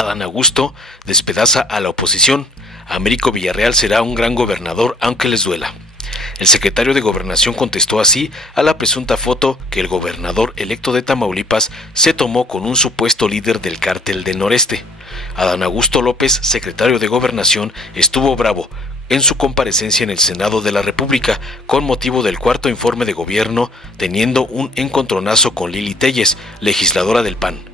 Adán Augusto despedaza a la oposición. Américo Villarreal será un gran gobernador aunque les duela. El secretario de Gobernación contestó así a la presunta foto que el gobernador electo de Tamaulipas se tomó con un supuesto líder del cártel del Noreste. Adán Augusto López, secretario de Gobernación, estuvo bravo en su comparecencia en el Senado de la República con motivo del cuarto informe de gobierno, teniendo un encontronazo con Lili Téllez, legisladora del PAN.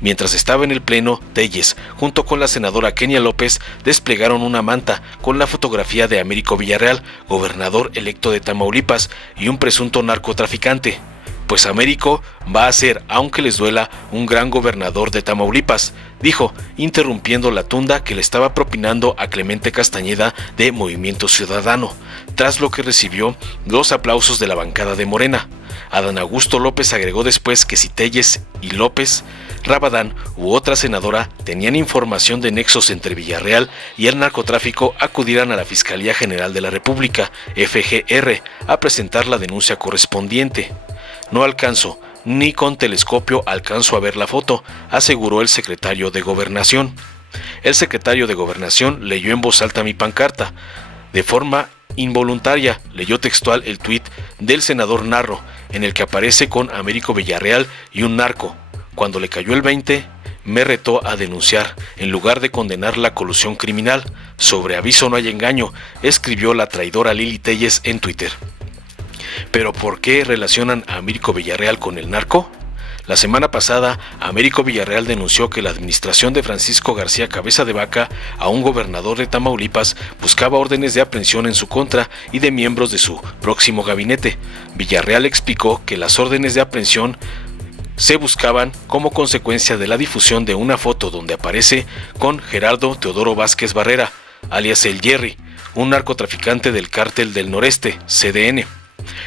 Mientras estaba en el pleno, Téllez, junto con la senadora Kenia López, desplegaron una manta con la fotografía de Américo Villarreal, gobernador electo de Tamaulipas y un presunto narcotraficante. Pues Américo va a ser, aunque les duela, un gran gobernador de Tamaulipas, dijo, interrumpiendo la tunda que le estaba propinando a Clemente Castañeda de Movimiento Ciudadano, tras lo que recibió los aplausos de la bancada de Morena. Adán Augusto López agregó después que si Téllez y López Rabadán u otra senadora tenían información de nexos entre Villarreal y el narcotráfico, acudirán a la Fiscalía General de la República, FGR, a presentar la denuncia correspondiente. No alcanzo, ni con telescopio alcanzo a ver la foto, aseguró el secretario de Gobernación. El secretario de Gobernación leyó en voz alta mi pancarta. De forma involuntaria, leyó textual el tuit del senador Narro, en el que aparece con Américo Villarreal y un narco. Cuando le cayó el 20, me retó a denunciar, en lugar de condenar la colusión criminal. Sobre aviso no hay engaño, escribió la traidora Lili Téllez en Twitter. ¿Pero por qué relacionan a Américo Villarreal con el narco? La semana pasada, Américo Villarreal denunció que la administración de Francisco García Cabeza de Vaca, a un gobernador de Tamaulipas, buscaba órdenes de aprehensión en su contra y de miembros de su próximo gabinete. Villarreal explicó que las órdenes de aprehensión se buscaban como consecuencia de la difusión de una foto donde aparece con Gerardo Teodoro Vázquez Barrera, alias el Jerry, un narcotraficante del cártel del Noreste, CDN.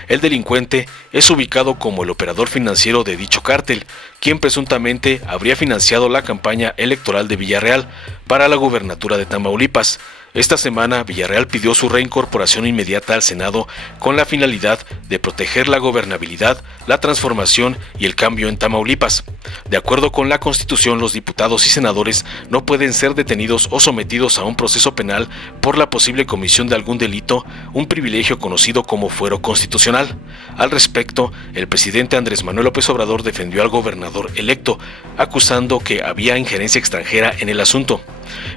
El delincuente es ubicado como el operador financiero de dicho cártel, quien presuntamente habría financiado la campaña electoral de Villarreal para la gubernatura de Tamaulipas. Esta semana, Villarreal pidió su reincorporación inmediata al Senado con la finalidad de proteger la gobernabilidad, la transformación y el cambio en Tamaulipas. De acuerdo con la Constitución, los diputados y senadores no pueden ser detenidos o sometidos a un proceso penal por la posible comisión de algún delito, un privilegio conocido como fuero constitucional. Al respecto, el presidente Andrés Manuel López Obrador defendió al gobernador electo, acusando que había injerencia extranjera en el asunto.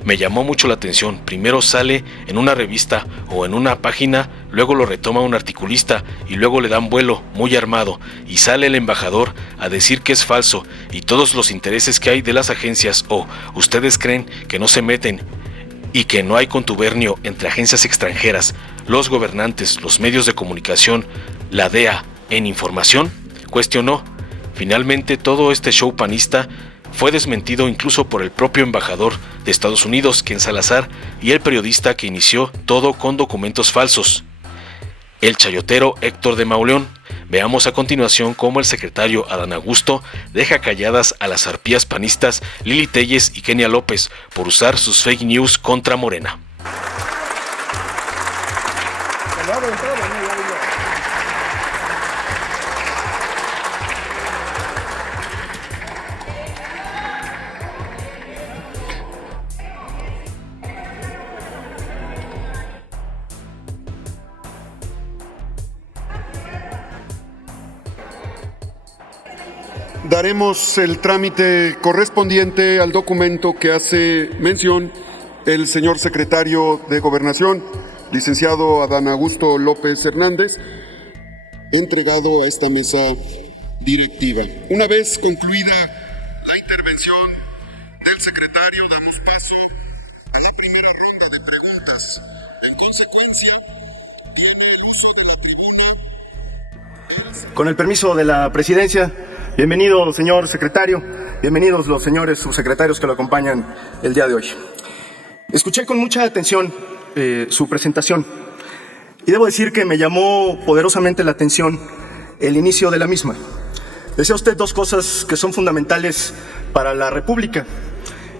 Me llamó mucho la atención, primero sale en una revista o en una página, luego lo retoma un articulista y luego le dan vuelo, muy armado, y sale el embajador a decir que es falso y todos los intereses que hay de las agencias ustedes creen que no se meten y que no hay contubernio entre agencias extranjeras, los gobernantes, los medios de comunicación, la DEA en información, cuestionó. Finalmente todo este show panista fue desmentido incluso por el propio embajador de Estados Unidos, Ken Salazar, y el periodista que inició todo con documentos falsos, el chayotero Héctor de Mauleón. Veamos a continuación cómo el secretario Adán Augusto deja calladas a las arpías panistas Lili Téllez y Kenia López por usar sus fake news contra Morena. Daremos el trámite correspondiente al documento que hace mención el señor secretario de Gobernación, licenciado Adán Augusto López Hernández, entregado a esta mesa directiva. Una vez concluida la intervención del secretario, damos paso a la primera ronda de preguntas. En consecuencia, tiene el uso de la tribuna. Con el permiso de la presidencia, bienvenido, señor secretario, bienvenidos los señores subsecretarios que lo acompañan el día de hoy. Escuché con mucha atención su presentación y debo decir que me llamó poderosamente la atención el inicio de la misma. Decía usted dos cosas que son fundamentales para la República.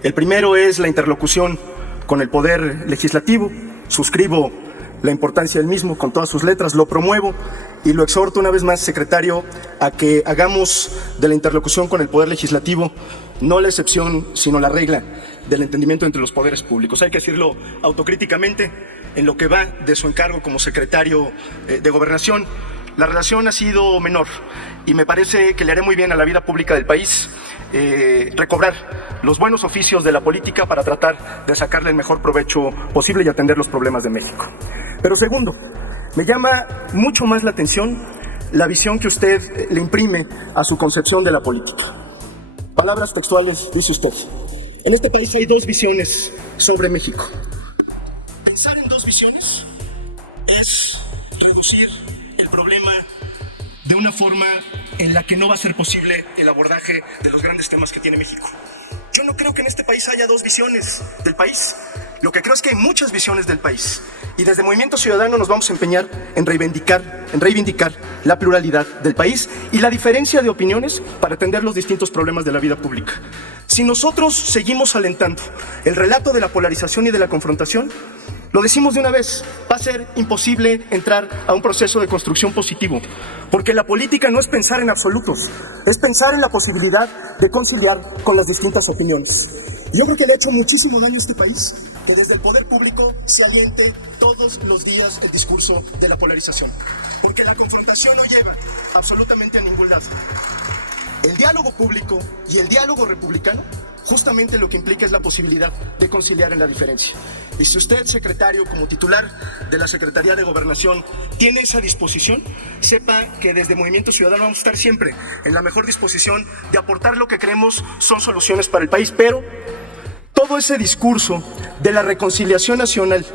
El primero es la interlocución con el Poder Legislativo. Suscribo la importancia del mismo con todas sus letras, lo promuevo y lo exhorto una vez más, secretario, a que hagamos de la interlocución con el Poder Legislativo no la excepción, sino la regla del entendimiento entre los poderes públicos. Hay que decirlo autocríticamente, en lo que va de su encargo como secretario de Gobernación, la relación ha sido menor y me parece que le haré muy bien a la vida pública del país recobrar los buenos oficios de la política para tratar de sacarle el mejor provecho posible y atender los problemas de México. Pero segundo, me llama mucho más la atención la visión que usted le imprime a su concepción de la política. Palabras textuales, dice usted: en este país hay dos visiones sobre México. Pensar en dos visiones es reducir el problema de una forma en la que no va a ser posible el abordaje de los grandes temas que tiene México. Yo no creo que en este país haya dos visiones del país. Lo que creo es que hay muchas visiones del país. Y desde Movimiento Ciudadano nos vamos a empeñar en reivindicar la pluralidad del país y la diferencia de opiniones para atender los distintos problemas de la vida pública. Si nosotros seguimos alentando el relato de la polarización y de la confrontación, lo decimos de una vez, va a ser imposible entrar a un proceso de construcción positivo, porque la política no es pensar en absolutos, es pensar en la posibilidad de conciliar con las distintas opiniones. Y yo creo que le ha hecho muchísimo daño a este país que desde el poder público se aliente todos los días el discurso de la polarización, porque la confrontación no lleva absolutamente a ningún lado. El diálogo público y el diálogo republicano justamente lo que implica es la posibilidad de conciliar en la diferencia. Y si usted, secretario, como titular de la Secretaría de Gobernación, tiene esa disposición, sepa que desde Movimiento Ciudadano vamos a estar siempre en la mejor disposición de aportar lo que creemos son soluciones para el país, pero todo ese discurso de la reconciliación nacional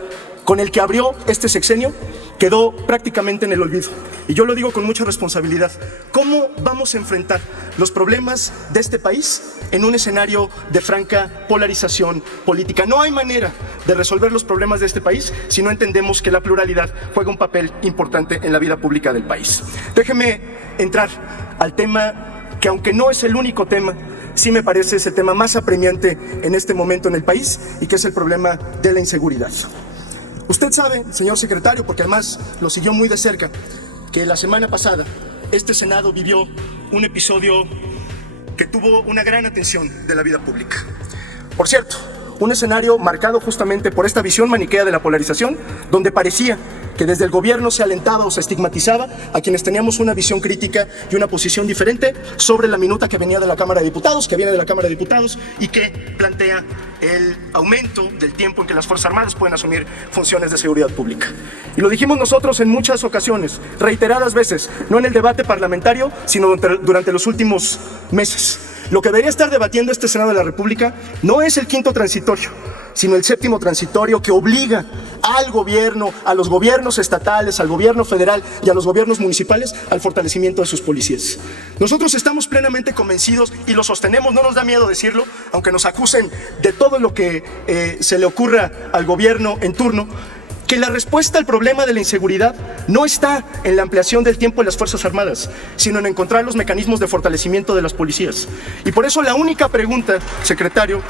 con el que abrió este sexenio quedó prácticamente en el olvido. Y yo lo digo con mucha responsabilidad. ¿Cómo vamos a enfrentar los problemas de este país en un escenario de franca polarización política? No hay manera de resolver los problemas de este país si no entendemos que la pluralidad juega un papel importante en la vida pública del país. Déjeme entrar al tema que, aunque no es el único tema, sí me parece ese tema más apremiante en este momento en el país, y que es el problema de la inseguridad. Usted sabe, señor secretario, porque además lo siguió muy de cerca, que la semana pasada este Senado vivió un episodio que tuvo una gran atención de la vida pública. Por cierto, un escenario marcado justamente por esta visión maniquea de la polarización, donde parecía que desde el gobierno se alentaba o se estigmatizaba a quienes teníamos una visión crítica y una posición diferente sobre la minuta que venía de la Cámara de Diputados, que viene de la Cámara de Diputados y que plantea el aumento del tiempo en que las Fuerzas Armadas pueden asumir funciones de seguridad pública. Y lo dijimos nosotros en muchas ocasiones, reiteradas veces, no en el debate parlamentario, sino durante los últimos meses. Lo que debería estar debatiendo este Senado de la República no es el quinto transitorio, sino el séptimo transitorio, que obliga al gobierno, a los gobiernos estatales, al gobierno federal y a los gobiernos municipales al fortalecimiento de sus policías. Nosotros estamos plenamente convencidos y lo sostenemos, no nos da miedo decirlo, aunque nos acusen de todo lo que se le ocurra al gobierno en turno, que la respuesta al problema de la inseguridad no está en la ampliación del tiempo de las Fuerzas Armadas, sino en encontrar los mecanismos de fortalecimiento de las policías. Y por eso la única pregunta, secretario,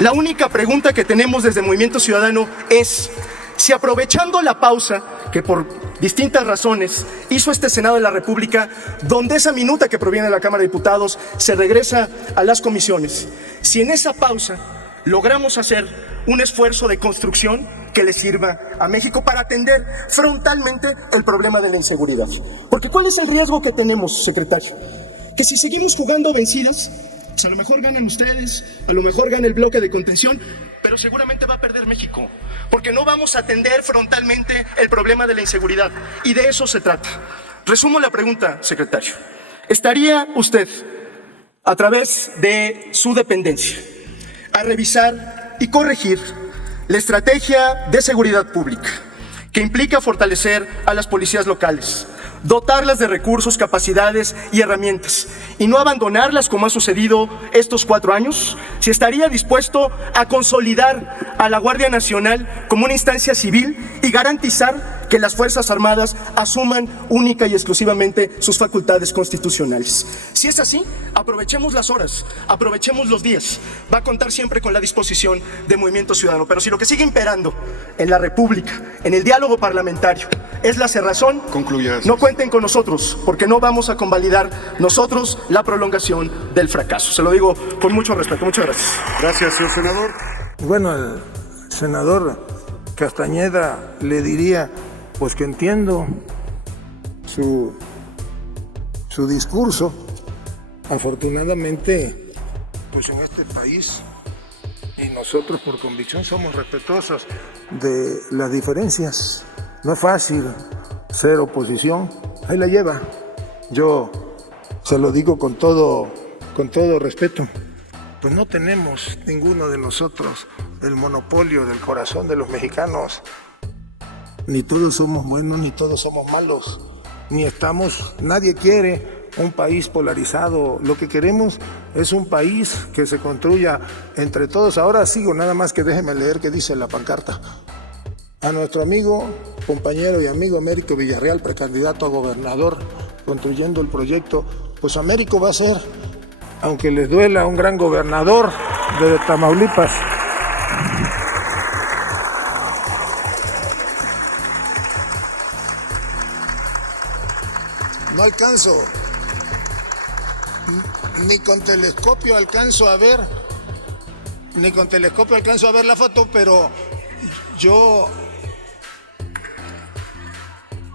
la única pregunta que tenemos desde Movimiento Ciudadano es si, aprovechando la pausa que por distintas razones hizo este Senado de la República, donde esa minuta que proviene de la Cámara de Diputados se regresa a las comisiones, si en esa pausa logramos hacer un esfuerzo de construcción que le sirva a México para atender frontalmente el problema de la inseguridad. Porque ¿cuál es el riesgo que tenemos, secretario? Que si seguimos jugando vencidas, pues a lo mejor ganan ustedes, a lo mejor gana el bloque de contención, pero seguramente va a perder México, porque no vamos a atender frontalmente el problema de la inseguridad, y de eso se trata. Resumo la pregunta, secretario. ¿Estaría usted, a través de su dependencia, a revisar y corregir la estrategia de seguridad pública, que implica fortalecer a las policías locales, dotarlas de recursos, capacidades y herramientas, y no abandonarlas como ha sucedido estos 4 años? Si estaría dispuesto a consolidar a la Guardia Nacional como una instancia civil y garantizar que las Fuerzas Armadas asuman única y exclusivamente sus facultades constitucionales. Si es así, aprovechemos las horas, aprovechemos los días. Va a contar siempre con la disposición de Movimiento Ciudadano. Pero si lo que sigue imperando en la República, en el diálogo parlamentario, es la cerrazón, concluya. No cuenten con nosotros, porque no vamos a convalidar nosotros la prolongación del fracaso. Se lo digo con mucho respeto. Muchas gracias. Gracias, señor senador. Bueno, al senador Castañeda le diría, pues que entiendo su discurso. Afortunadamente, pues en este país, y nosotros por convicción somos respetuosos de las diferencias. No es fácil ser oposición, ahí la lleva. Yo se lo digo con todo respeto. Pues no tenemos ninguno de nosotros el monopolio del corazón de los mexicanos. Ni todos somos buenos, ni todos somos malos. Nadie quiere un país polarizado. Lo que queremos es un país que se construya entre todos. Ahora sigo, nada más que déjeme leer qué dice la pancarta. A nuestro amigo, compañero y amigo Américo Villarreal, precandidato a gobernador, construyendo el proyecto, pues Américo va a ser, aunque les duela, un gran gobernador de Tamaulipas. No alcanzo, ni con telescopio alcanzo a ver la foto, pero yo,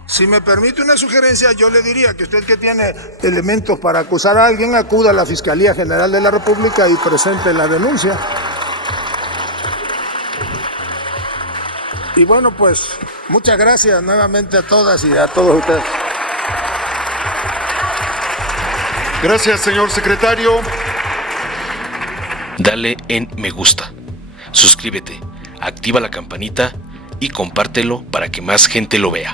si me permite una sugerencia, yo le diría que usted, que tiene elementos para acusar a alguien, acuda a la Fiscalía General de la República y presente la denuncia. Y bueno, pues muchas gracias nuevamente a todas y a todos ustedes. Gracias, señor secretario. Dale en me gusta, suscríbete, activa la campanita y compártelo para que más gente lo vea.